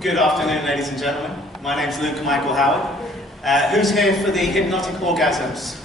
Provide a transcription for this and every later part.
Good afternoon, ladies and gentlemen. My name's Luke Michael Howard. Who's here for the hypnotic orgasms?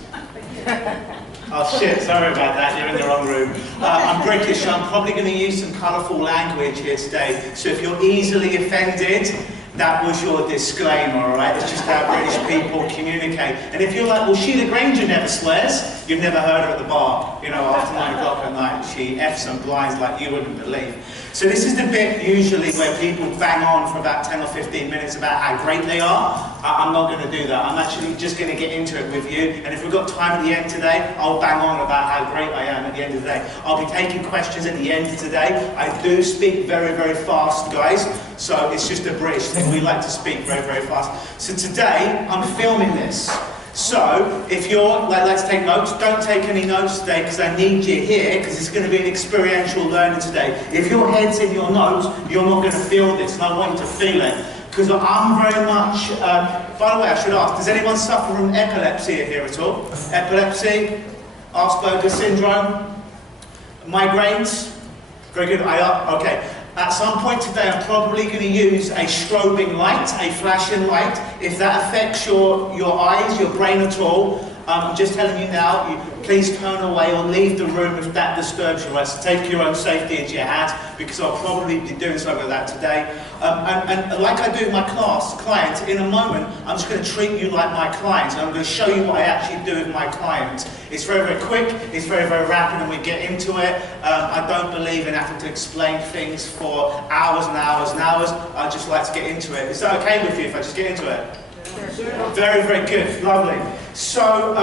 Oh shit, sorry about that, you're in the wrong room. I'm British, so I'm probably going to use some colourful language here today. So if you're easily offended, that was your disclaimer, alright? It's just how British people communicate. And if you're like, well, Sheila Granger never swears, you've never heard her at the bar. You know, after 9 o'clock at night, she F's and blinds like you wouldn't believe. So this is the bit usually where people bang on for about 10 or 15 minutes about how great they are. I'm not going to do that. I'm actually just going to get into it with you. And if we've got time at the end today, I'll bang on about how great I am at the end of the day. I'll be taking questions at the end of today. I do speak very, very fast, guys. So it's just a British thing. We like to speak very, very fast. So today, I'm filming this. So, if you're like to take notes, don't take any notes today because I need you here because it's going to be an experiential learning today. If your head's in your notes, you're not going to feel this, and I want you to feel it. Because I'm very much, by the way, I should ask, does anyone suffer from epilepsy here at all? Epilepsy, Asperger's syndrome, migraines? Very good, okay. At some point today, I'm probably going to use a strobing light, a flashing light. If that affects your eyes, your brain at all, I'm just telling you now, please turn away or leave the room if that disturbs you. Right? So take your own safety into your hands, because I'll probably be doing something like that today. And like I do with my clients, in a moment, I'm just going to treat you like my clients. I'm going to show you what I actually do with my clients. It's very, very quick, it's very, very rapid, and we get into it. I don't believe in having to explain things for hours and hours and hours. I just like to get into it. Is that okay with you if I just get into it? Very, very good. Lovely. So,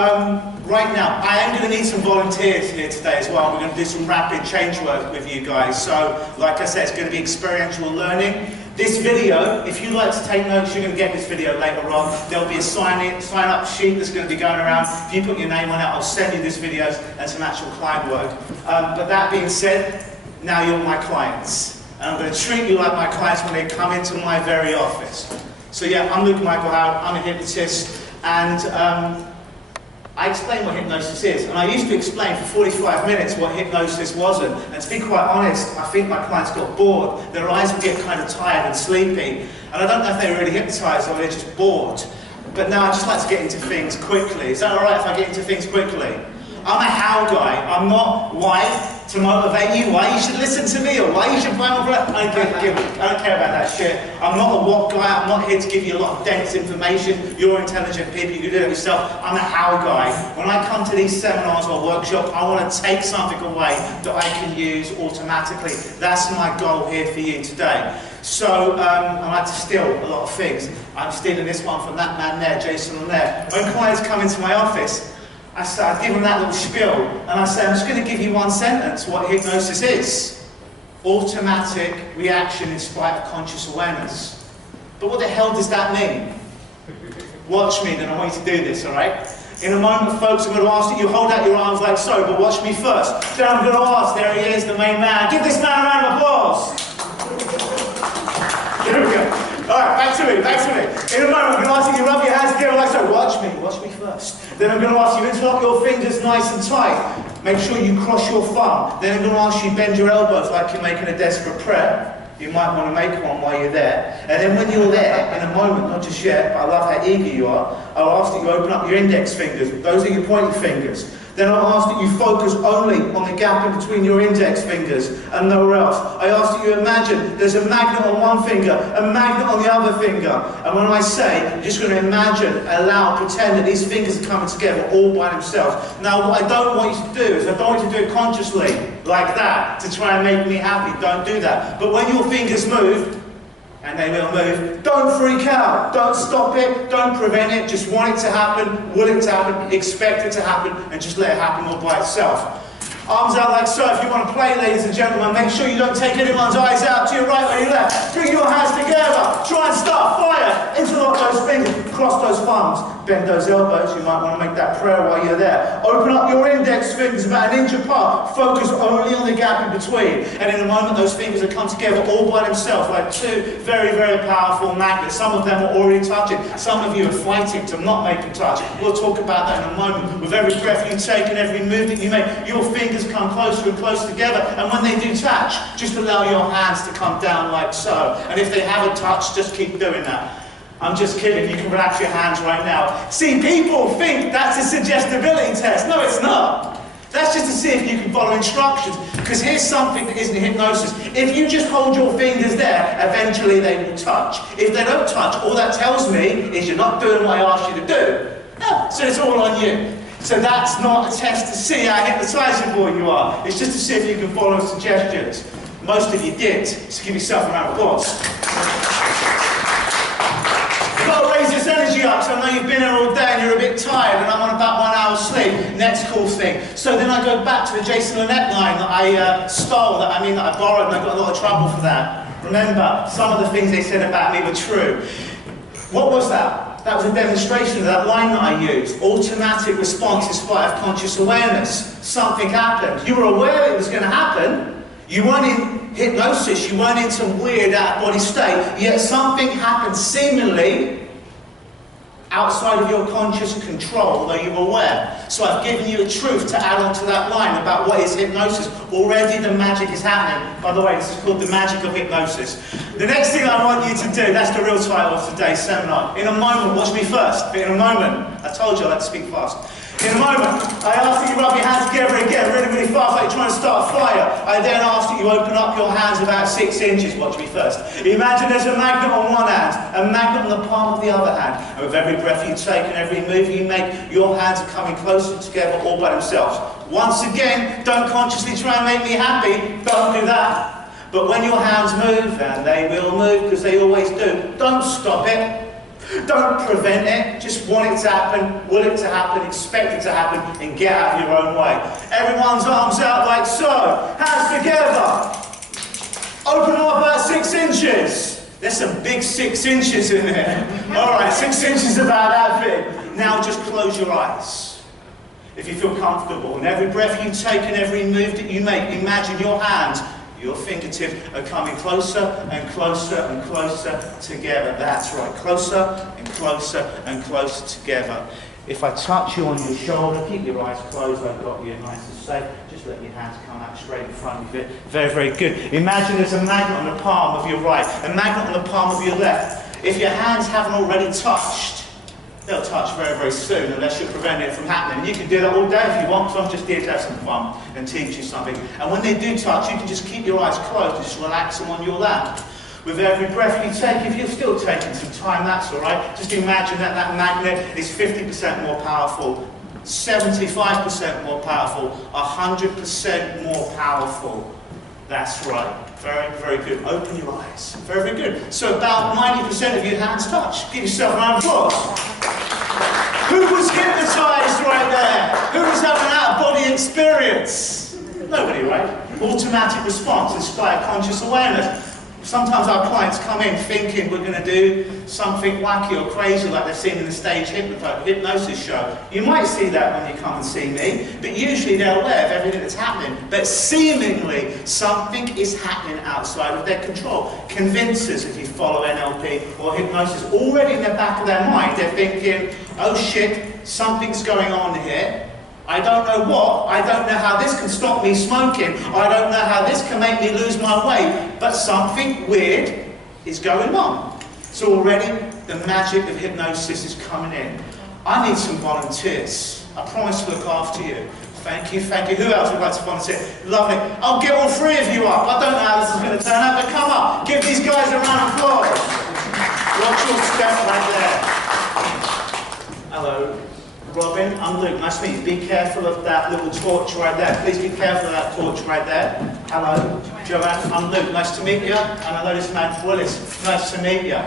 right now, I am going to need some volunteers here today as well. We're going to do some rapid change work with you guys. So, like I said, it's going to be experiential learning. This video, if you like to take notes, you're going to get this video later on. There'll be a sign-up sheet that's going to be going around. If you put your name on it, I'll send you this videos and some actual client work. But that being said, now you're my clients. And I'm going to treat you like my clients when they come into my very office. So yeah, I'm Luke Michael Howard, I'm a hypnotist, and I explain what hypnosis is. And I used to explain for 45 minutes what hypnosis wasn't. And to be quite honest, I think my clients got bored. Their eyes would get kind of tired and sleepy. And I don't know if they were really hypnotized or they're just bored. But now I just like to get into things quickly. Is that alright if I get into things quickly? I'm a how guy. I'm not why to motivate you, why you should listen to me, or why you should buy my product. I don't care about that shit. I'm not a what guy. I'm not here to give you a lot of dense information. You're intelligent people. You can do it yourself. I'm a how guy. When I come to these seminars or workshops, I want to take something away that I can use automatically. That's my goal here for you today. So, I like to steal a lot of things. I'm stealing this one from that man there, Jason on there. When clients come into my office, I give them that little spiel, and I say, I'm just going to give you one sentence what hypnosis is. Automatic reaction in spite of conscious awareness. But what the hell does that mean? Watch me, then I want you to do this, alright? In a moment, folks, I'm going to ask that you hold out your arms like so, but watch me first. Then I'm going to ask, there he is, the main man. Give this man a round of applause. There we go. Alright, back to me. In a moment, I'm going to ask you to rub your hands together like so. Watch me first. Then I'm going to ask you to interlock your fingers nice and tight. Make sure you cross your thumb. Then I'm going to ask you to bend your elbows like you're making a desperate prayer. You might want to make one while you're there. And then when you're there, in a moment, not just yet, but I love how eager you are, I'll ask that you open up your index fingers. Those are your pointing fingers. Then I'll ask that you focus only on the gap in between your index fingers and nowhere else. I ask that you imagine there's a magnet on one finger, a magnet on the other finger. And when I say, you're just going to imagine, allow, pretend that these fingers are coming together all by themselves. Now, what I don't want you to do is, I don't want you to do it consciously, like that, to try and make me happy. Don't do that. But when your fingers move, and they will move, don't freak out, don't stop it, don't prevent it, just want it to happen, will it to happen, expect it to happen, and just let it happen all by itself. Arms out like so. If you want to play, ladies and gentlemen, make sure you don't take anyone's eyes out to your right or your left. Bring your hands together, try and start fire, interlock those fingers. Cross those thumbs, bend those elbows. You might want to make that prayer while you're there. Open up your index fingers about an inch apart. Focus only on the gap in between. And in a moment, those fingers will come together all by themselves, like two very, very powerful magnets. Some of them are already touching. Some of you are fighting to not make them touch. We'll talk about that in a moment. With every breath you take and every move that you make, your fingers come closer and closer together. And when they do touch, just allow your hands to come down like so. And if they haven't touched, just keep doing that. I'm just kidding, you can relax your hands right now. See, people think that's a suggestibility test. No, it's not. That's just to see if you can follow instructions. Because here's something that isn't hypnosis. If you just hold your fingers there, eventually they will touch. If they don't touch, all that tells me is you're not doing what I asked you to do. No, so it's all on you. So that's not a test to see how hypnotizable you are. It's just to see if you can follow suggestions. Most of you did, so give yourself a round of applause. You've got to raise this energy up, so I know you've been here all day and you're a bit tired, and I'm on about 1 hour's sleep. Next cool thing. So then I go back to the Jason Lynette line that I stole, that I borrowed, and I got a lot of trouble for that. Remember, some of the things they said about me were true. What was that? That was a demonstration of that line that I used. Automatic response in spite of conscious awareness. Something happened. You were aware it was going to happen. You weren't in hypnosis, you weren't in some weird out-of-body state, yet something happened seemingly outside of your conscious control, though you were aware. So I've given you a truth to add on to that line about what is hypnosis. Already the magic is happening. By the way, this is called the magic of hypnosis. The next thing I want you to do, that's the real title of today's seminar. In a moment, watch me first, but in a moment, I told you I like to speak fast. In a moment, I ask that you rub your hands together again, really, really fast, like you're trying to start a fire. I then ask that you open up your hands about 6 inches. Watch me first. Imagine there's a magnet on one hand, a magnet on the palm of the other hand. And with every breath you take and every move you make, your hands are coming closer together all by themselves. Once again, don't consciously try and make me happy. Don't do that. But when your hands move, and they will move because they always do, don't stop it. Don't prevent it, just want it to happen, will it to happen, expect it to happen, and get out of your own way. Everyone's arms out like so, hands together. Open them up about 6 inches. There's some big 6 inches in there. All right, 6 inches about that big. Now just close your eyes, if you feel comfortable. And every breath you take and every move that you make, imagine your hands, your fingertips are coming closer and closer and closer together. That's right, closer and closer and closer together. If I touch you on your shoulder, keep your eyes closed, I've got you nice and safe. Just let your hands come out straight in front of you. Very, very good. Imagine there's a magnet on the palm of your right, a magnet on the palm of your left. If your hands haven't already touched, they'll touch very, very soon, unless you're preventing it from happening. You can do that all day if you want, because I'm just here to have some fun and teach you something. And when they do touch, you can just keep your eyes closed and just relax them on your lap. With every breath you take, if you're still taking some time, that's all right. Just imagine that that magnet is 50% more powerful, 75% more powerful, 100% more powerful. That's right. Very, very good. Open your eyes. Very, very good. So about 90% of your hands touch. Give yourself a round of applause. Who was hypnotized right there? Who was having an out-of-body experience? Nobody, right? Automatic response in spite of conscious awareness. Sometimes our clients come in thinking we're going to do something wacky or crazy like they've seen in the stage hypnosis show. You might see that when you come and see me, but usually they're aware of everything that's happening. But seemingly, something is happening outside of their control. Convincers, if you follow NLP or hypnosis, already in the back of their mind, they're thinking, oh shit, something's going on here. I don't know what, I don't know how this can stop me smoking, I don't know how this can make me lose my weight, but something weird is going on. So already the magic of hypnosis is coming in. I need some volunteers. I promise to look after you. Thank you, thank you. Who else would like to volunteer? Lovely. I'll get all 3 of you up. I don't know how this is going to turn out, but come up. Give these guys a round of applause. Watch your step right there. Hello. Robin, I'm Luke, nice to meet you. Be careful of that little torch right there. Please be careful of that torch right there. Hello, Joanne, I'm Luke, nice to meet you. And I know this man Willis, nice to meet you.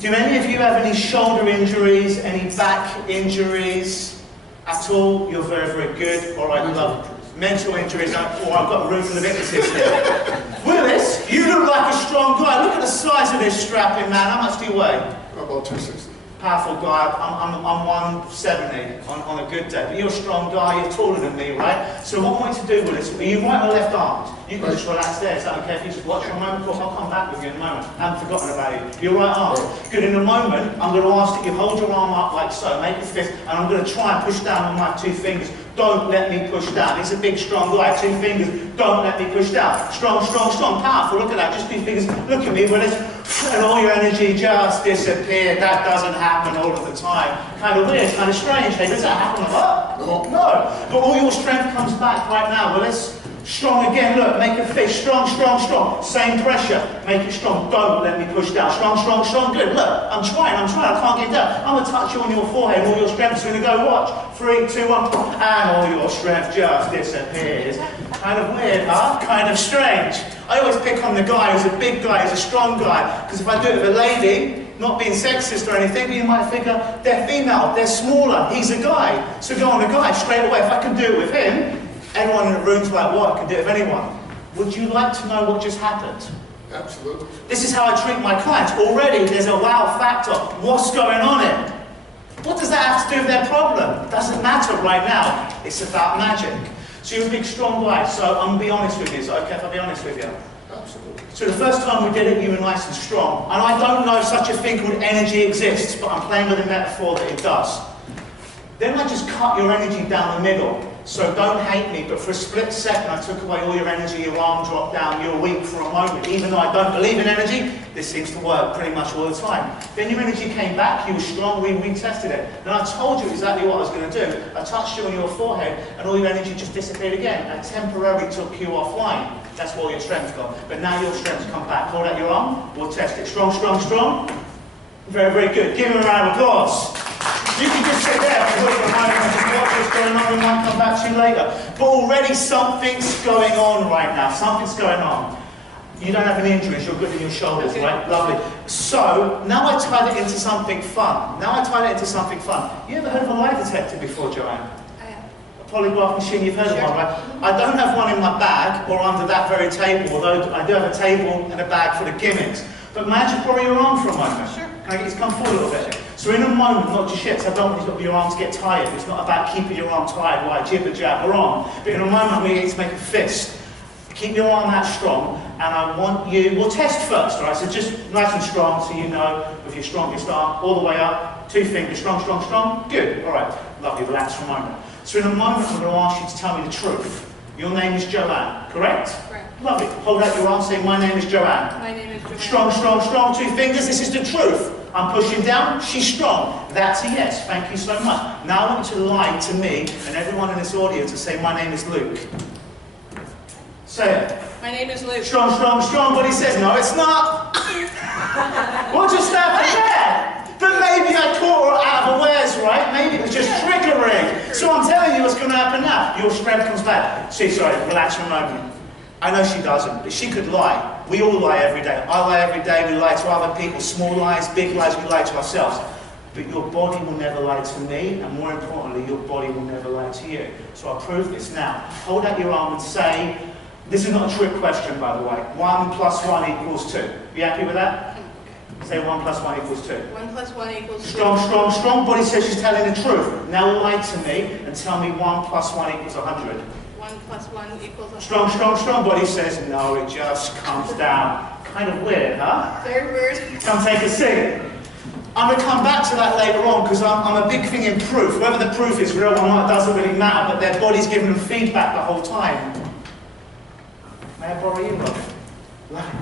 Do any of you have any shoulder injuries, any back injuries at all? You're very, very good. All right, love. Mental injuries, I've got room for the witnesses here. Willis, you look like a strong guy. Look at the size of this strapping man. How much do you weigh? About 260. Powerful guy. I'm 170 on a good day. But you're a strong guy, you're taller than me, right? So what I want you to do with this, are you right or left armed? You can just relax there. Is that okay if you just watch for a moment? Of course, I'll come back with you in a moment. I haven't forgotten about you. You're right armed. Good. In a moment, I'm going to ask that you hold your arm up like so, make a fist, and I'm going to try and push down with my 2 fingers. Don't let me push down. He's a big, strong guy. 2 fingers. Don't let me push down. Strong, strong, strong. Powerful. Look at that. Just 2 fingers. Look at me. When it's, and all your energy just disappeared. That doesn't happen all of the time. Kind of weird. Kind of strange. Hey, does that happen a lot? No. No. But all your strength comes back right now. Well, let's strong again. Look. Make a fist. Strong, strong, strong. Same pressure. Make it strong. Don't let me push down. Strong, strong, strong. Good. Look. I'm trying. I can't get down. I'm going to touch you on your forehead. All your strength's going to go. Watch. 3, 2, 1. And all your strength just disappears. Kind of weird, huh? Kind of strange. I always pick on the guy who's a big guy, who's a strong guy, because if I do it with a lady, not being sexist or anything, but you might figure they're female, they're smaller, he's a guy. So go on the guy straight away. If I can do it with him, everyone in the room's like, what? I can do it with anyone. Would you like to know what just happened? Absolutely. This is how I treat my clients. Already there's a wow factor. What's going on here? What does that have to do with their problem? It doesn't matter right now. It's about magic. So you're a big, strong guy, so I'm going to be honest with you. Is it okay if I be honest with you? Absolutely. So the first time we did it, you were nice and strong. And I don't know if such a thing called energy exists, but I'm playing with a metaphor that it does. Then I just cut your energy down the middle. So don't hate me, but for a split second I took away all your energy, your arm dropped down, you were weak for a moment. Even though I don't believe in energy, this seems to work pretty much all the time. Then your energy came back, you were strong, we tested it. Then I told you exactly what I was going to do. I touched you on your forehead and all your energy just disappeared again. I temporarily took you offline. That's where all your strength's gone. But now your strength's come back. Hold out your arm, we'll test it. Strong, strong, strong. Very, very good. Give him a round of applause. You can just sit there for a moment and just watch what's going on. We might come back to you later. But already something's going on right now. Something's going on. You don't have any injuries. You're good in your shoulders, right? Lovely. So now I tied it into something fun. You ever heard of a lie detector before, Joanne? I have. A polygraph machine. You've heard of one, right? I don't have one in my bag or under that very table, although I do have a table and a bag for the gimmicks. But may I just borrow your arm for a moment? Sure. Can I get you to come forward a little bit? So in a moment, not just yet, so I don't want your arm to get tired. It's not about keeping your arm tired like jibber jabber on. But in a moment, I'm going to get you to make a fist. Keep your arm out strong, and I want you, we'll test first, all right? So just nice and strong, so you know with your strongest arm, all the way up, 2 fingers, strong, strong, strong. Good, all right, lovely, relax for a moment. So in a moment, I'm going to ask you to tell me the truth. Your name is Joanne, correct? Correct. Lovely. Hold out your arm, say, my name is Joanne. My name is Joanne. Strong, strong, strong, 2 fingers, this is the truth. I'm pushing down, she's strong. That's a yes, thank you so much. Now I want you to lie to me and everyone in this audience and say, my name is Luke. Say it. My name is Luke. Strong, strong, strong, but he says, no, it's not. What just happened there? But maybe I caught her out of unawares, right? Maybe it was just triggering. So I'm telling you what's going to happen now. Your strength comes back. Sorry, relax for a moment. I know she doesn't, but she could lie. We all lie every day. I lie every day, we lie to other people. Small lies, big lies, we lie to ourselves. But your body will never lie to me, and more importantly, your body will never lie to you. So I'll prove this now. Hold out your arm and say, this is not a trick question, by the way. 1 + 1 = 2. You happy with that? Say 1 + 1 = 2. 1 + 1 = 2. Strong, strong, strong. Body says she's telling the truth. Now lie to me and tell me 1 + 1 = 100. 1 + 1 = 100. Strong, strong, strong. Body says no, it just comes down. Kind of weird, huh? Very weird. Come take a seat. I'm going to come back to that later on because I'm a big thing in proof. Whether the proof is real or not, it doesn't really matter, but their body's giving them feedback the whole time. May I borrow you, love?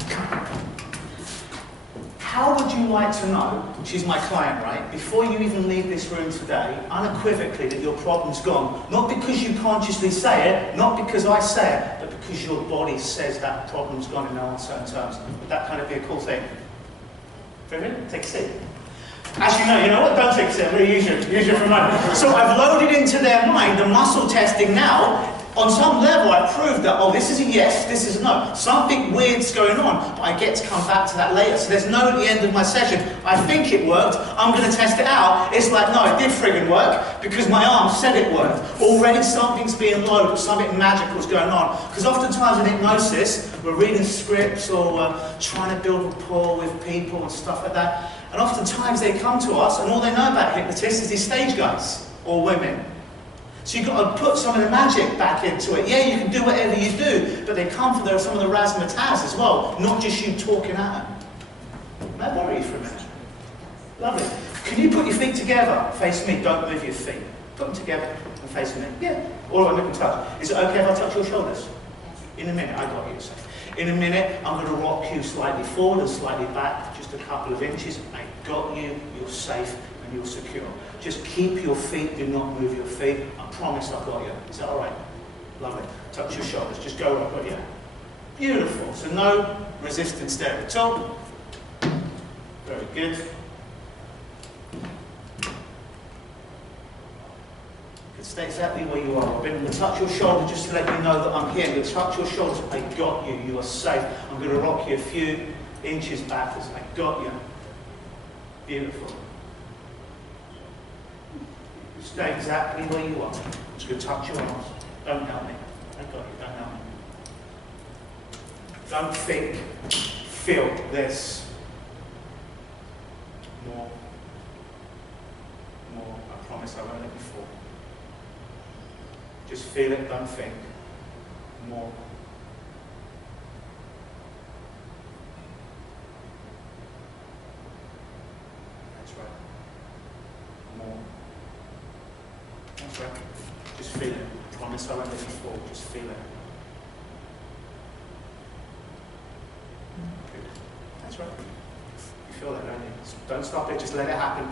How would you like to know, she's my client, right, before you even leave this room today, unequivocally that your problem's gone? Not because you consciously say it, not because I say it, but because your body says that problem's gone in no uncertain terms. Would that kind of be a cool thing? Really? Take a seat. Actually, no, you know what? Don't take a seat. I'm going to use you for a moment. So I've loaded into their mind the muscle testing now. On some level, I proved that, oh, this is a yes, this is a no. Something weird's going on, but I get to come back to that later. So there's no at the end of my session. I think it worked, I'm going to test it out. It's like, no, it did friggin' work, because my arm said it worked. Already something's being loaded, something magical's going on. Because oftentimes in hypnosis, we're reading scripts or we're trying to build rapport with people and stuff like that. And oftentimes they come to us and all they know about hypnotists is these stage guys or women. So you've got to put some of the magic back into it. Yeah, you can do whatever you do, but they come for some of the razzmatazz as well, not just you talking at them. May I borrow you for a minute? Lovely. Can you put your feet together? Face me, don't move your feet. Put them together and face me. Yeah, all I can touch. Is it okay if I touch your shoulders? In a minute, I got you. So in a minute, I'm going to rock you slightly forward and slightly back, just a couple of inches. I got you, you're safe and you're secure. Just keep your feet, do not move your feet. I promise I've got you. Is that all right? Lovely. Touch your shoulders, just go right, got you. Beautiful. So no resistance there at all. Very good. Stay exactly where you are, Robin. I'm going to touch your shoulder just to let you know that I'm here. I'm going to touch your shoulders. I got you. You are safe. I'm going to rock you a few inches backwards. I got you. Beautiful. Stay exactly where you are. I'm just going to touch your arms. Don't help me. I got you. Don't help me. Don't think. Feel this. More. More. I promise I won't let you fall. Just feel it, don't think. More. That's right. More. That's right. Just feel it. Promise I won't let you fall. Just feel it. Good. That's right. You feel that, don't you? Don't stop it, just let it happen.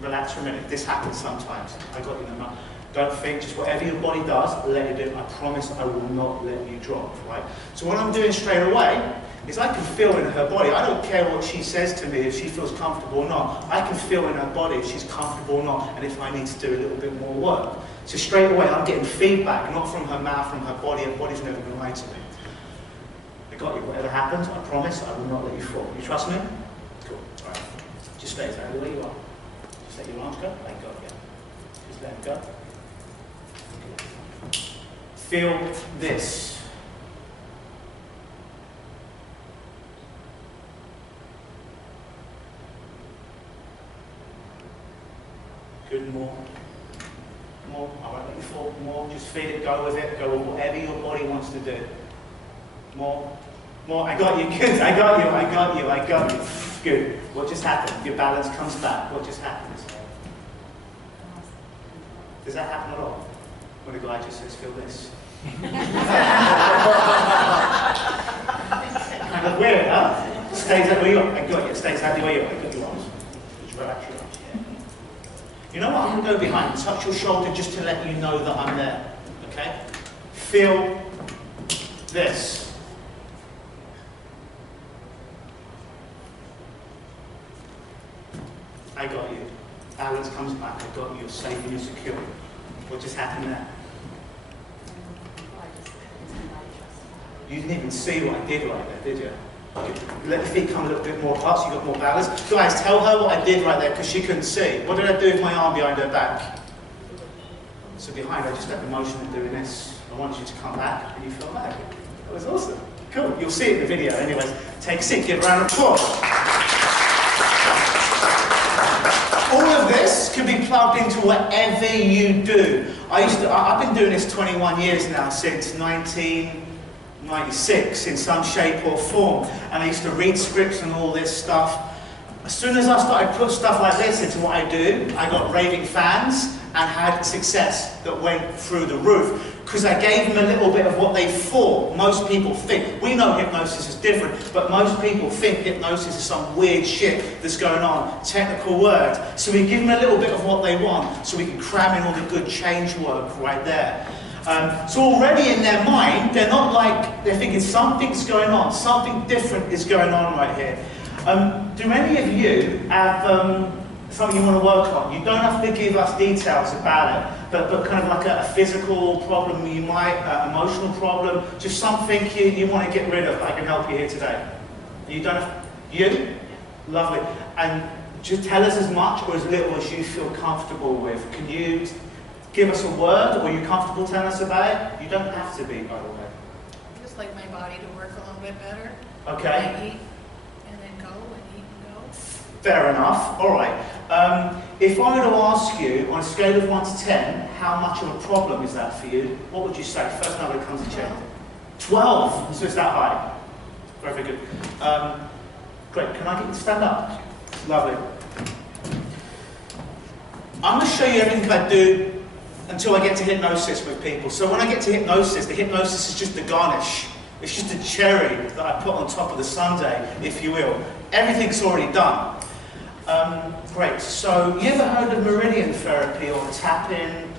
Relax for a minute. This happens sometimes. I got you, no. Don't think, just whatever your body does, let it do. I promise I will not let you drop, right? So what I'm doing straight away is I can feel in her body. I don't care what she says to me, if she feels comfortable or not. I can feel in her body if she's comfortable or not, and if I need to do a little bit more work. So straight away, I'm getting feedback, not from her mouth, from her body. Her body's never going to lie to me. I got you. Whatever happens, I promise I will not let you fall. You trust me? Cool. All right. Just stay exactly where you are. Just let your arms go. I got you. Just let them go. Feel this. Good, more. More. I won't let you fall. More. Just feel it, go with it. Go with whatever your body wants to do. More. More. I got you. Good. I got you. I got you. I got you. Good. What just happened? Your balance comes back. What just happened? Does that happen a lot? When a guy just says, feel this. Kind of weird, huh? Stay exactly where you are. I got you. Stay exactly where you are. I got your arms. Just relax your arms. Yeah. You know what? I'm going to go behind. Touch your shoulder just to let you know that I'm there. Okay? Feel this. I got you. Balance comes back. I got you. You're safe and you're secure. What just happened there? You didn't even see what I did right there, did you? You let the feet come a little bit more apart so you got more balance. Guys, tell her what I did right there because she couldn't see. What did I do with my arm behind her back? So behind her, I just had the motion of doing this. I wanted you to come back and you feel back. That was awesome. Cool. You'll see it in the video. Anyways, take a seat. Give a round of applause. All of this can be plugged into whatever you do. I've been doing this 21 years now, since 1996 in some shape or form. And I used to read scripts and all this stuff. As soon as I started to put stuff like this into what I do, I got raving fans and had success that went through the roof. Because I gave them a little bit of what they thought most people think. We know hypnosis is different, but most people think hypnosis is some weird shit that's going on, technical word. So we give them a little bit of what they want, so we can cram in all the good change work right there. So already in their mind, they're not like, they're thinking something's going on, something different is going on right here. Do any of you have something you want to work on? You don't have to give us details about it, but kind of like a physical problem you might, emotional problem, just something you want to get rid of. I can help you here today. You don't have, you? Lovely. And just tell us as much or as little as you feel comfortable with. Can you give us a word, or are you comfortable telling us about it? You don't have to be, by the way. I just like my body to work a little bit better. Okay. I eat and then go and eat and go. Fair enough. All right. If I were to ask you, on a scale of 1 to 10, how much of a problem is that for you? What would you say? First number that comes to check. 12. So it's that high. Very, very good. Great. Can I get you to stand up? Lovely. I'm going to show you everything I do until I get to hypnosis with people. So when I get to hypnosis, the hypnosis is just the garnish. It's just a cherry that I put on top of the sundae, if you will. Everything's already done. Great. So you ever heard of meridian therapy or tapping,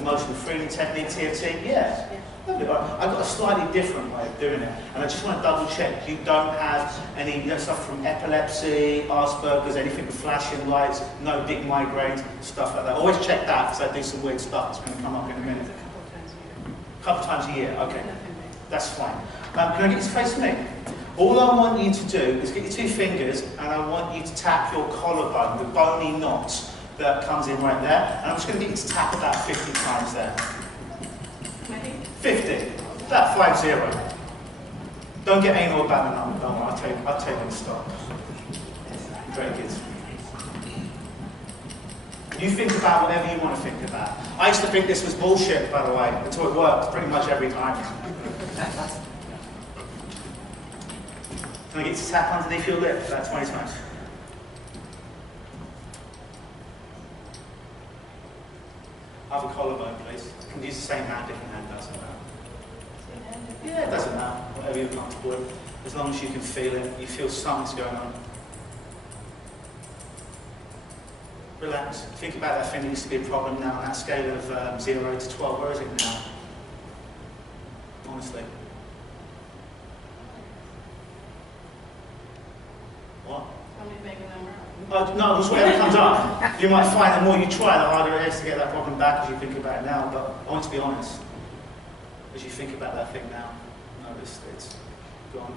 emotional freedom technique, TFT? Yeah. Lovely. I've got a slightly different way of doing it, and I just want to double check you don't have any stuff from epilepsy, Asperger's, anything with flashing lights, no big migraines, stuff like that. Always check that, because I do some weird stuff that's going to come up in a minute. A Couple times a year, okay. That's fine. Can I get you to face me? All I want you to do is get your 2 fingers, and I want you to tap your collarbone, the bony knot that comes in right there, and I'm just going to get you to tap about 50 times there. 50. About 50. Don't get anal about the number, don't worry, I'll tell you when to stop. Very good. You think about whatever you want to think about. I used to think this was bullshit, by the way, until it worked pretty much every time. Can I get you to tap underneath your lip about 20 times? Have a collarbone, please. You can use the same hand, different hand, doesn't matter. Yeah, it doesn't matter, whatever you're comfortable with. As long as you can feel it, you feel something's going on. Relax. Think about that thing that used to be a problem now on that scale of 0 to 12. Where is it now? Honestly. What? Want me to make a number? No, just whatever comes up. You might find the more you try, the harder it is to get that problem back as you think about it now. But I want to be honest. As you think about that thing now, notice it's gone.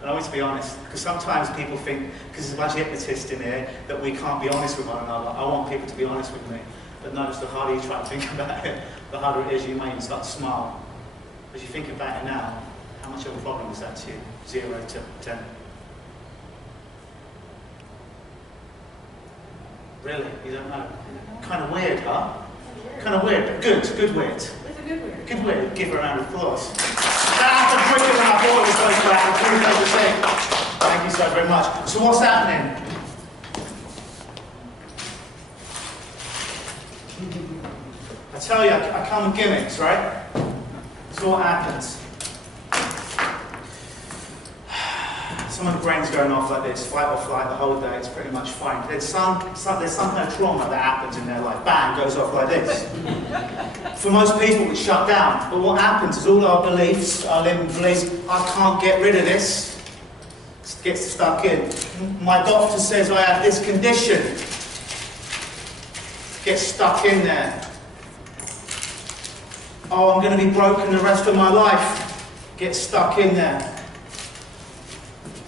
And I want to be honest, because sometimes people think, because there's a bunch of hypnotists in here, that we can't be honest with one another. I want people to be honest with me. But notice the harder you try to think about it, the harder it is. You may even start to smile. As you think about it now, how much of a problem is that to you? 0 to 10. Really? You don't know? Kind of weird, huh? Kind of weird, but good. Good weird. It's a good weird. Good weird. Give her a round of applause. That's quicker than I thought it was going to be. I really like to say. Thank you so very much. So what's happening? I tell you, I come with gimmicks, right? So what happens? Some of the brain's going off like this, fight or flight the whole day, it's pretty much fine. There's some kind of trauma that happens in their life. Bang, goes off like this. For most people, it's shut down. But what happens is all our beliefs, our limiting beliefs, I can't get rid of this. It gets stuck in. My doctor says I have this condition. Gets stuck in there. Oh, I'm going to be broken the rest of my life. Gets stuck in there.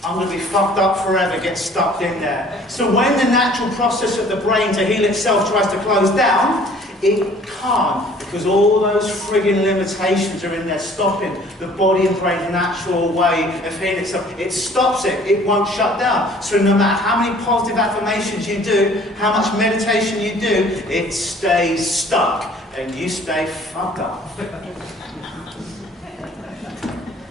I'm going to be fucked up forever, get stuck in there. So when the natural process of the brain to heal itself tries to close down, it can't, because all those frigging limitations are in there stopping the body and brain's natural way of healing itself. It stops it, it won't shut down. So no matter how many positive affirmations you do, how much meditation you do, it stays stuck, and you stay fucked up.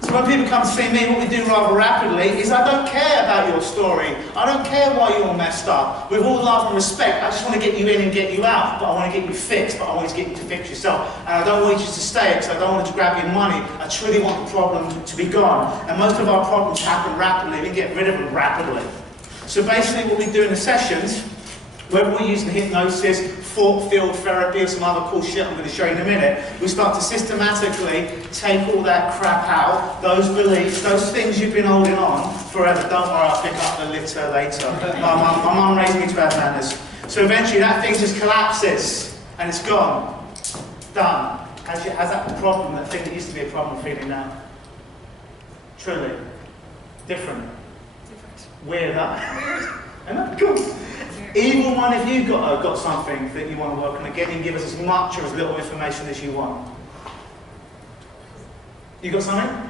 So when people come to see me, what we do rather rapidly is I don't care about your story. I don't care why you're messed up. With all love and respect, I just want to get you in and get you out. But I want to get you fixed, but I want to get you to fix yourself. And I don't want you to stay because I don't want to grab your money. I truly want the problem to be gone. And most of our problems happen rapidly. We can get rid of them rapidly. So basically what we do in the sessions, whether we use the hypnosis, thought field therapy, or some other cool shit I'm going to show you in a minute, we start to systematically take all that crap out, those beliefs, those things you've been holding on forever. Don't worry, I'll pick up the litter later. My mum raised me to have manners. So eventually that thing just collapses, and it's gone. Done. How's that problem, that thing that used to be a problem, feeling now? Truly. Different. Weird, huh? Weird. Cool. Either one of you got something that you want to work on. Again, you can give us as much or as little information as you want. You got something?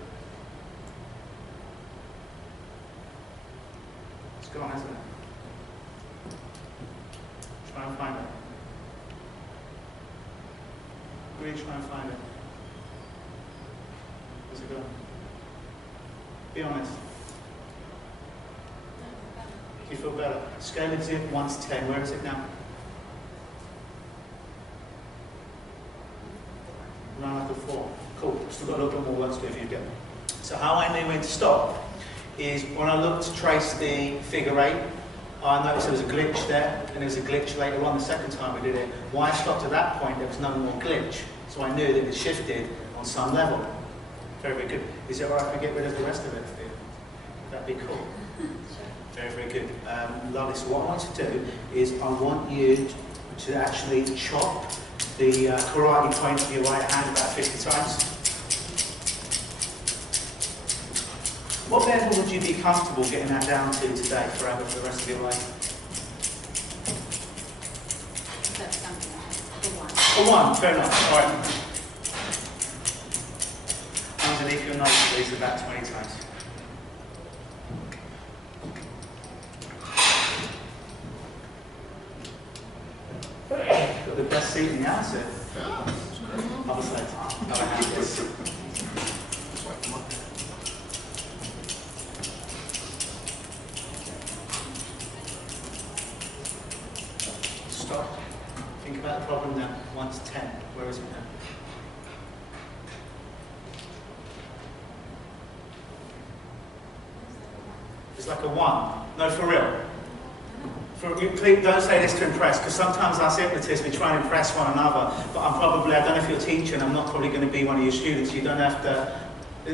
It's gone, hasn't it? Try and find it. Really try and find it. Where's it gone? Be honest. Do you feel better? Scale of 0, 1 to 10. Where is it now? 9 out of 4. Cool. Still got a little bit more work to do if you get. So how I knew when to stop is when I looked to trace the figure 8, I noticed there was a glitch there, and there was a glitch later on the second time we did it. Why I stopped at that point, there was no more glitch. So I knew that it shifted on some level. Very, very good. Is it alright if I get rid of the rest of it? That'd be cool. Very, very good. Lovely. So what I want to do is I want you to actually chop the karate point of your right hand about 50 times. What level would you be comfortable getting that down to today forever for the rest of your life? That's something like For 1, fair enough. All right. Underneath your nose, please, about 20 times. Got the best seat in the outfit. Other side. Other hand, please. Stop. Think about the problem now. 1 to 10. Where is it now? It's like a 1. No, for real. Please don't say this to impress, because sometimes us hypnotists, we try and impress one another, but I don't know if you're teaching, I'm not probably going to be one of your students. You don't have to,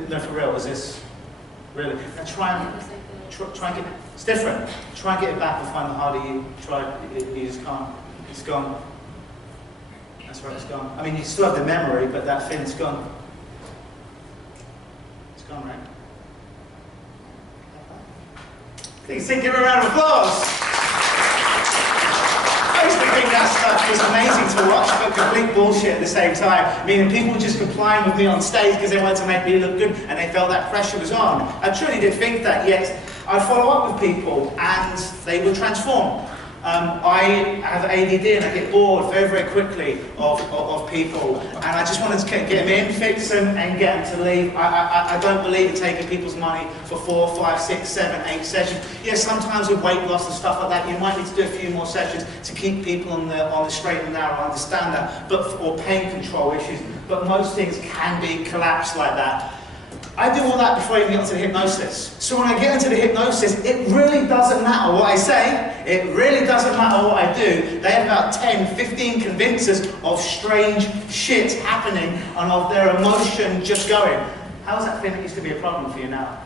no, for real, is this, really? Now try and get, it's different. Try and get it back and find the harder you try, you just can't. It's gone. That's right, it's gone. I mean, you still have the memory, but that thing's gone. It's gone, right? Please give her a round of applause. I used to think that stuff was amazing to watch, but complete bullshit at the same time. Meaning people were just complying with me on stage because they wanted to make me look good and they felt that pressure was on. I truly did think that, yet I'd follow up with people and they would transform. I have ADD and I get bored very, very quickly of people, and I just wanted to get them in, fix them, and get them to leave. I don't believe in taking people's money for 4, 5, 6, 7, 8 sessions. Yes, sometimes with weight loss and stuff like that, you might need to do a few more sessions to keep people on the straight and narrow. I understand that, or pain control issues. But most things can be collapsed like that. I do all that before I even get into the hypnosis. So when I get into the hypnosis, it really doesn't matter what I say, it really doesn't matter what I do. They have about 10, 15 convincers of strange shit happening and of their emotion just going. How's that thing that used to be a problem for you now?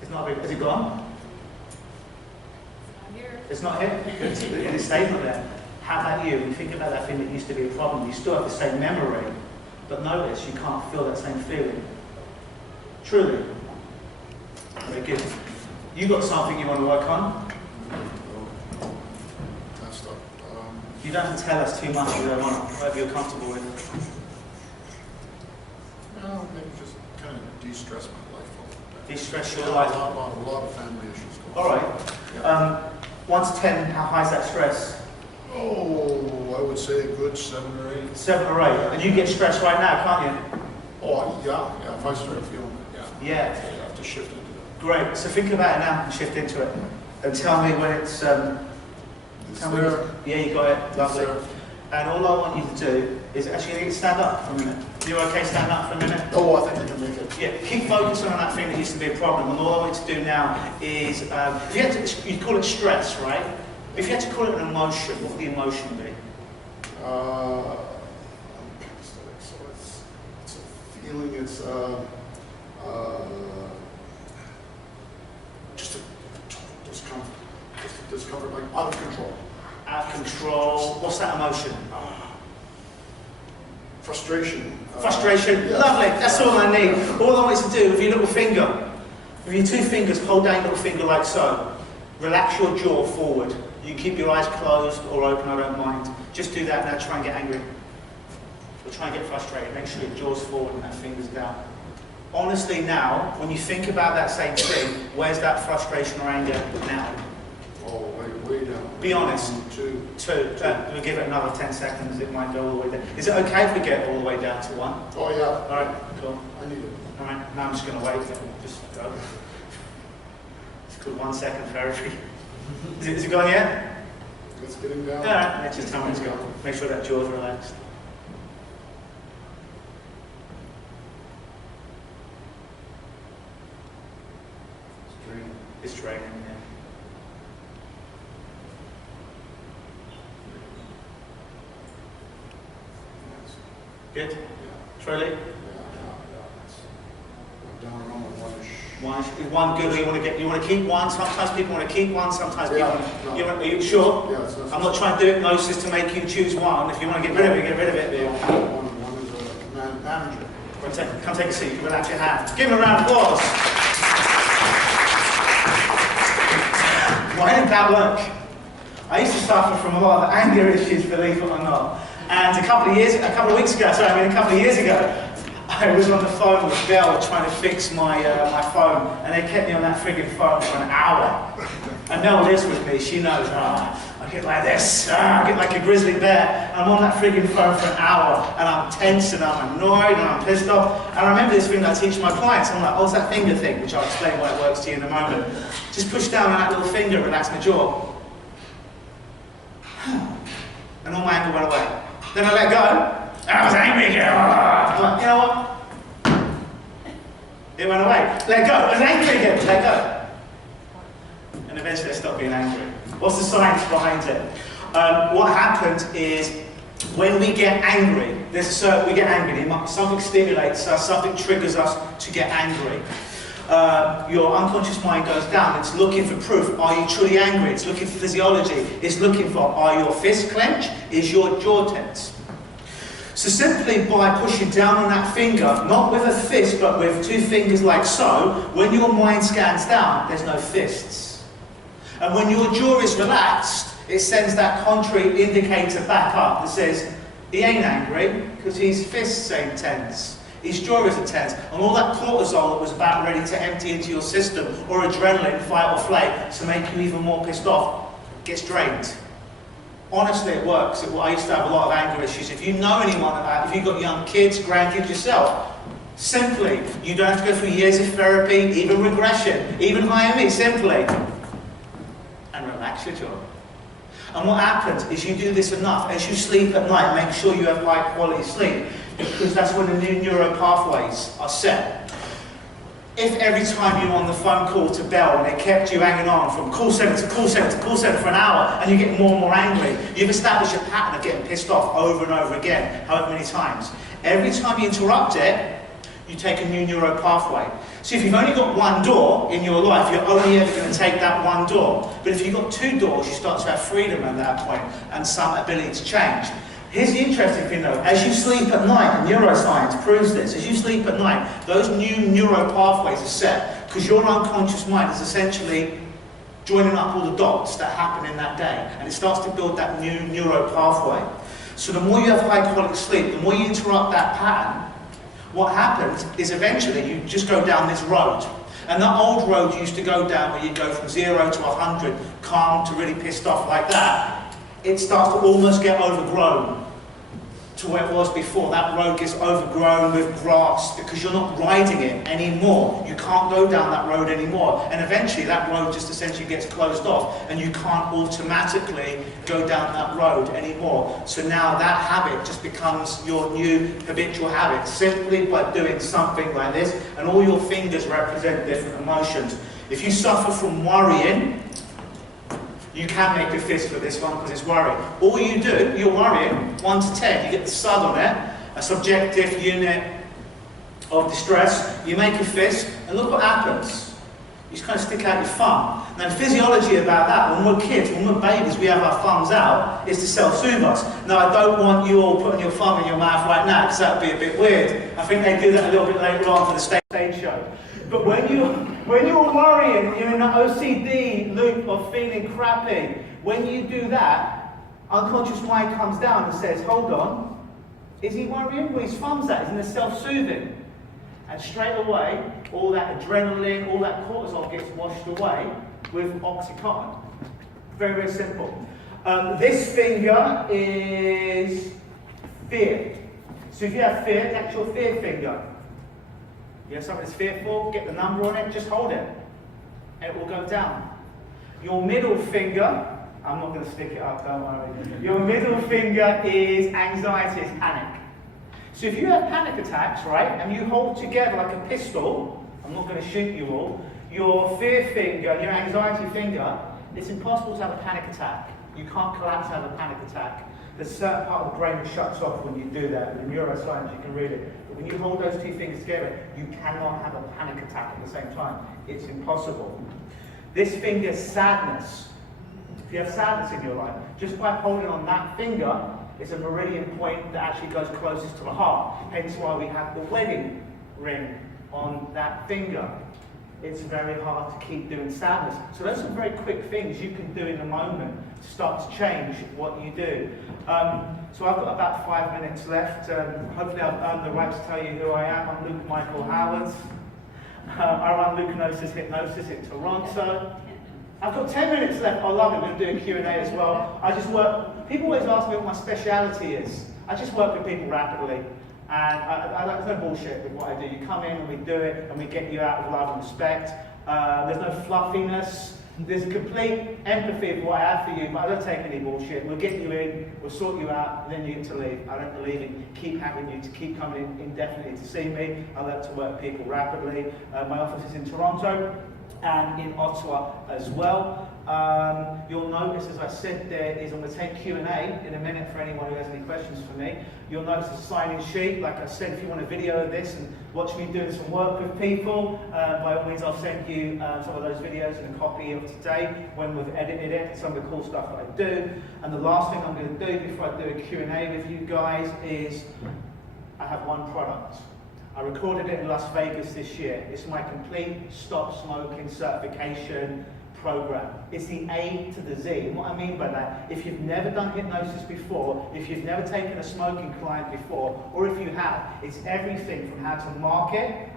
It's not a big, is it gone? It's not here? Good. It stays not there. How about you? When you think about that thing that used to be a problem, you still have the same memory. But notice you can't feel that same feeling. Truly. Very good. You got something you want to work on? You don't have to tell us too much if you don't want, whatever you're comfortable with. No, maybe just kind of de-stress my life a little bit. De-stress your life? A lot of family issues going on. All right. Yeah. 1 to 10, how high is that stress? Oh, I would say a good 7 or 8. 7 or 8. And you get stressed right now, can't you? Oh, yeah. If I start feeling it, Yeah. I have to shift into it. Great. So think about it now and shift into it. And tell me when it's... yeah, you got it. Lovely. And all I want you to do is actually stand up for a minute. You okay stand up for a minute? Oh, I think I can make it. Yeah, keep focusing on that thing that used to be a problem. And all I want you to do now is... if you had to, you call it stress, right? If you had to call it an emotion, what would the emotion be? So it's a feeling, it's just a total discomfort. Just a discomfort, like out of control. Out of control. What's that emotion? Frustration. Frustration. Yeah. Lovely. That's all I need. All I want you to do with your little finger, with your 2 fingers, hold down your little finger like so. Relax your jaw forward. You can keep your eyes closed or open, I don't mind. Just do that now, try and get angry. Or try and get frustrated. Make sure your jaw's forward and that finger's down. honestly now, when you think about that same thing, where's that frustration or anger now? Oh, way down. Be honest. Two. We'll give it another 10 seconds, it might go all the way down. Is it okay if we get all the way down to 1? Oh, yeah. Alright, cool. I need it. Alright, now I'm just going to wait. Just go. It's called 1 second therapy. Is it gone yet? It's getting down. Alright, let's just tell me it's gone. Make sure that jaw's relaxed. It's draining, yeah. Good? Yeah. Truly? Yeah. I'm down around one-ish. One good. You want to keep one. Sometimes people want to keep one. Sometimes people. No. Are you sure? Yeah, it's not. I'm not trying to do hypnosis to make you choose one. If you want to get rid of it, get rid of it. One is a manager. Come take a seat. Relax your hand. Give him a round of applause. Why did that work? I used to suffer from a lot of anger issues, believe it or not. And a couple of years ago, I was on the phone with Bell trying to fix my phone, and they kept me on that frigging phone for an hour. And Mel lives with me, she knows, I get like this, I get like a grizzly bear. I'm on that frigging phone for an hour, and I'm tense, and I'm annoyed, and I'm pissed off. And I remember this thing that I teach my clients, I'm like, it's that finger thing, which I'll explain why it works to you in a moment. Just push down on that little finger, relax my jaw. And all my anger went away. Then I let go, and I was angry again. I'm like, you know what? It went away. Let go. I was angry again. Let go. And eventually I stopped being angry. What's the science behind it? What happens is when we get angry, we get angry. Something stimulates us. Something triggers us to get angry. Your unconscious mind goes down. It's looking for proof. Are you truly angry? It's looking for physiology. It's looking for, are your fists clenched? Is your jaw tense? So simply by pushing down on that finger, not with a fist, but with 2 fingers like so, when your mind scans down, there's no fists. And when your jaw is relaxed, it sends that contrary indicator back up that says, he ain't angry, because his fists ain't tense. His jaw isn't tense. And all that cortisol that was about ready to empty into your system, or adrenaline, fight or flight, to make you even more pissed off, gets drained. Honestly, it works. I used to have a lot of anger issues. If you know anyone about, if you've got young kids, grandkids yourself, simply, you don't have to go through years of therapy, even regression, even hire me, simply, and relax your jaw. And what happens is you do this enough, as you sleep at night, make sure you have high quality sleep, because that's when the new neural pathways are set. If every time you're on the phone call to Bell and they kept you hanging on from call centre to call centre to call centre for an hour and you get more and more angry, you've established a pattern of getting pissed off over and over again, however many times. Every time you interrupt it, you take a new neuro pathway. So if you've only got one door in your life, you're only ever going to take that one door. But if you've got 2 doors, you start to have freedom at that point and some ability to change. Here's the interesting thing though, as you sleep at night, and neuroscience proves this, as you sleep at night, those new neuro pathways are set, because your unconscious mind is essentially joining up all the dots that happen in that day, and it starts to build that new neuro pathway. So the more you have high quality sleep, the more you interrupt that pattern, what happens is eventually you just go down this road. And that old road you used to go down where you go from 0 to 100, calm to really pissed off like that, it starts to almost get overgrown to where it was before. That road gets overgrown with grass because you're not riding it anymore. You can't go down that road anymore. And eventually that road just essentially gets closed off and you can't automatically go down that road anymore. So now that habit just becomes your new habitual habit, simply by doing something like this. And all your fingers represent different emotions. If you suffer from worrying, you can make a fist for this one because it's worry. All you do, you're worrying, 1 to 10, you get the SUD on it, a subjective unit of distress, you make a fist, and look what happens. You just kind of stick out your thumb. Now the physiology about that, when we're kids, when we're babies, we have our thumbs out, is to self-soothe us. Now I don't want you all putting your thumb in your mouth right now, because that would be a bit weird. I think they do that a little bit later on for the stage show. But when you're worrying, you're in the OCD loop of feeling crappy, when you do that, unconscious mind comes down and says, hold on, is he worrying? Well, his thumb's out, he's in the self-soothing. And straight away, all that adrenaline, all that cortisol gets washed away with Oxycontin. Very, very simple. This finger is fear. So if you have fear, that's your fear finger. You have something that's fearful, get the number on it, just hold it. And it will go down. Your middle finger, I'm not going to stick it up, don't worry. Your middle finger is anxiety, is panic. So if you have panic attacks, right, and you hold together like a pistol, I'm not going to shoot you all, your fear finger, your anxiety finger, it's impossible to have a panic attack. You can't collapse out of a panic attack. There's a certain part of the brain that shuts off when you do that. In neuroscience, you can read it. But when you hold those two fingers together, you cannot have a panic attack at the same time. It's impossible. This finger's sadness. If you have sadness in your life, just by holding on that finger, it's a meridian point that actually goes closest to the heart. Hence why we have the wedding ring on that finger. It's very hard to keep doing sadness. So those are very quick things you can do in a moment to start to change what you do. So I've got about 5 minutes left. Hopefully I've earned the right to tell you who I am. I'm Luke Michael Howard. I run Hypnosis in Toronto. I've got 10 minutes left. I love it. We're going to do a Q&A as well. I just work, people always ask me what my speciality is. I just work with people rapidly. And there's no bullshit with what I do. You come in and we do it and we get you out with love and respect. There's no fluffiness. There's complete empathy for what I have for you, but I don't take any bullshit. We'll get you in, we'll sort you out, and then you get to leave. I don't believe in keep having you to keep coming in indefinitely to see me. I like to work people rapidly. My office is in Toronto and in Ottawa as well. You'll notice, as I said, there is, I'm going to take Q&A in a minute for anyone who has any questions for me. You'll notice a sign-in sheet. Like I said, if you want a video of this and watch me doing some work with people, by all means I'll send you some of those videos and a copy of today when we've edited it, some of the cool stuff that I do. And the last thing I'm going to do before I do a Q&A with you guys is I have one product. I recorded it in Las Vegas this year. It's my complete stop smoking certification program. It's the A to the Z. And what I mean by that, if you've never done hypnosis before, if you've never taken a smoking client before, or if you have, it's everything from how to market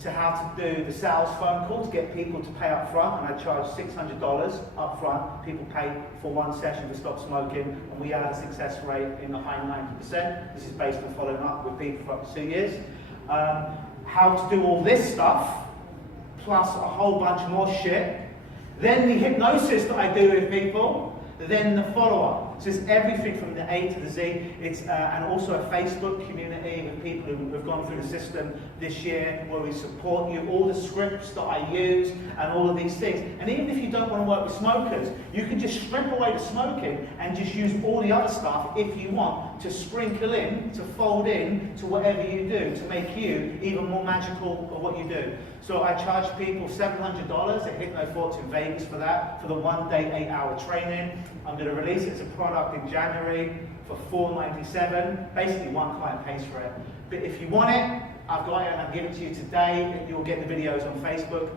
to how to do the sales phone call to get people to pay up front, and I charge $600 up front. People pay for one session to stop smoking, and we have a success rate in the high 90%. This is based on following up with people for up to 2 years. How to do all this stuff, plus a whole bunch more shit. Then the hypnosis that I do with people, then the follow-up. So it's everything from the A to the Z. It's and also a Facebook community with people who have gone through the system this year where we support you, all the scripts that I use and all of these things. And even if you don't want to work with smokers, you can just strip away the smoking and just use all the other stuff if you want to sprinkle in, to fold in to whatever you do to make you even more magical of what you do. So I charge people $700 at Hypnoforts in Vegas for that, for the 1 day, 8-hour training. I'm going to release it as a product in January for $497. Basically, one client pays for it. But if you want it, I've got it and I'll give it to you today. You'll get the videos on Facebook.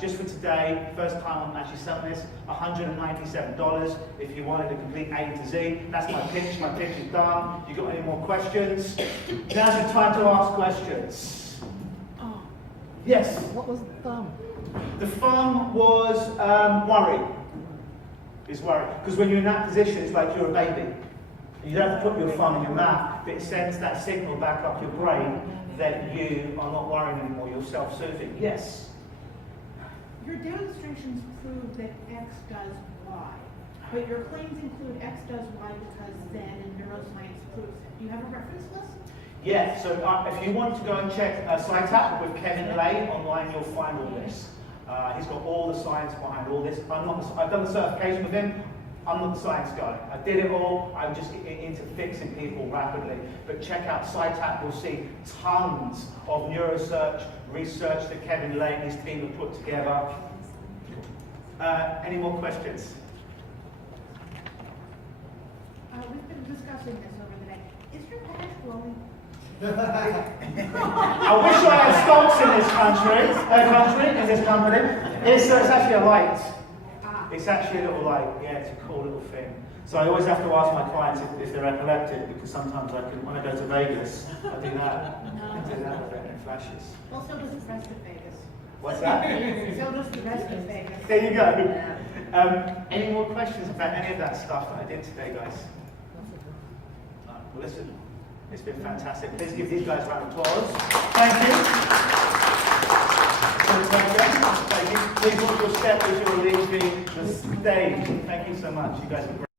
Just for today, first time I'm actually selling this, $197 if you wanted a complete A to Z. That's my pitch. My pitch is done. You got any more questions? Now's your time to ask questions. Yes? What was the thumb? The thumb was worry. It's worry. Because when you're in that position, it's like you're a baby. You don't have to put your thumb in your mouth, but it sends that signal back up your brain that you are not worrying anymore. You're self-soothing. Yes? Your demonstrations prove that X does Y, but your claims include X does Y because then and neuroscience proves it. Do you have a reference list? Yeah, so if you want to go and check SciTap with Kevin Lay online, you'll find all this. He's got all the science behind all this. I've done the certification with him. I'm not the science guy. I did it all. I'm just into fixing people rapidly. But check out SciTap. You'll see tons of neurosearch research that Kevin Lay and his team have put together. Any more questions? We've been discussing this over the night. Is your patch glowing? I wish I had stocks in this country, in this company. It's actually a light. It's actually a little light. Yeah, it's a cool little thing. So I always have to ask my clients if they're epileptic, because sometimes when I go to Vegas, I do that. I do that with it. crashes. Well, so does the rest of Vegas. What's that? So does the rest of Vegas. There you go. Any more questions about any of that stuff that I did today, guys? Well, listen, it's been fantastic. Please give these guys a round of applause. Thank you. Thank you. Please watch your step as you're leaving the stage. Thank you so much. You guys are great.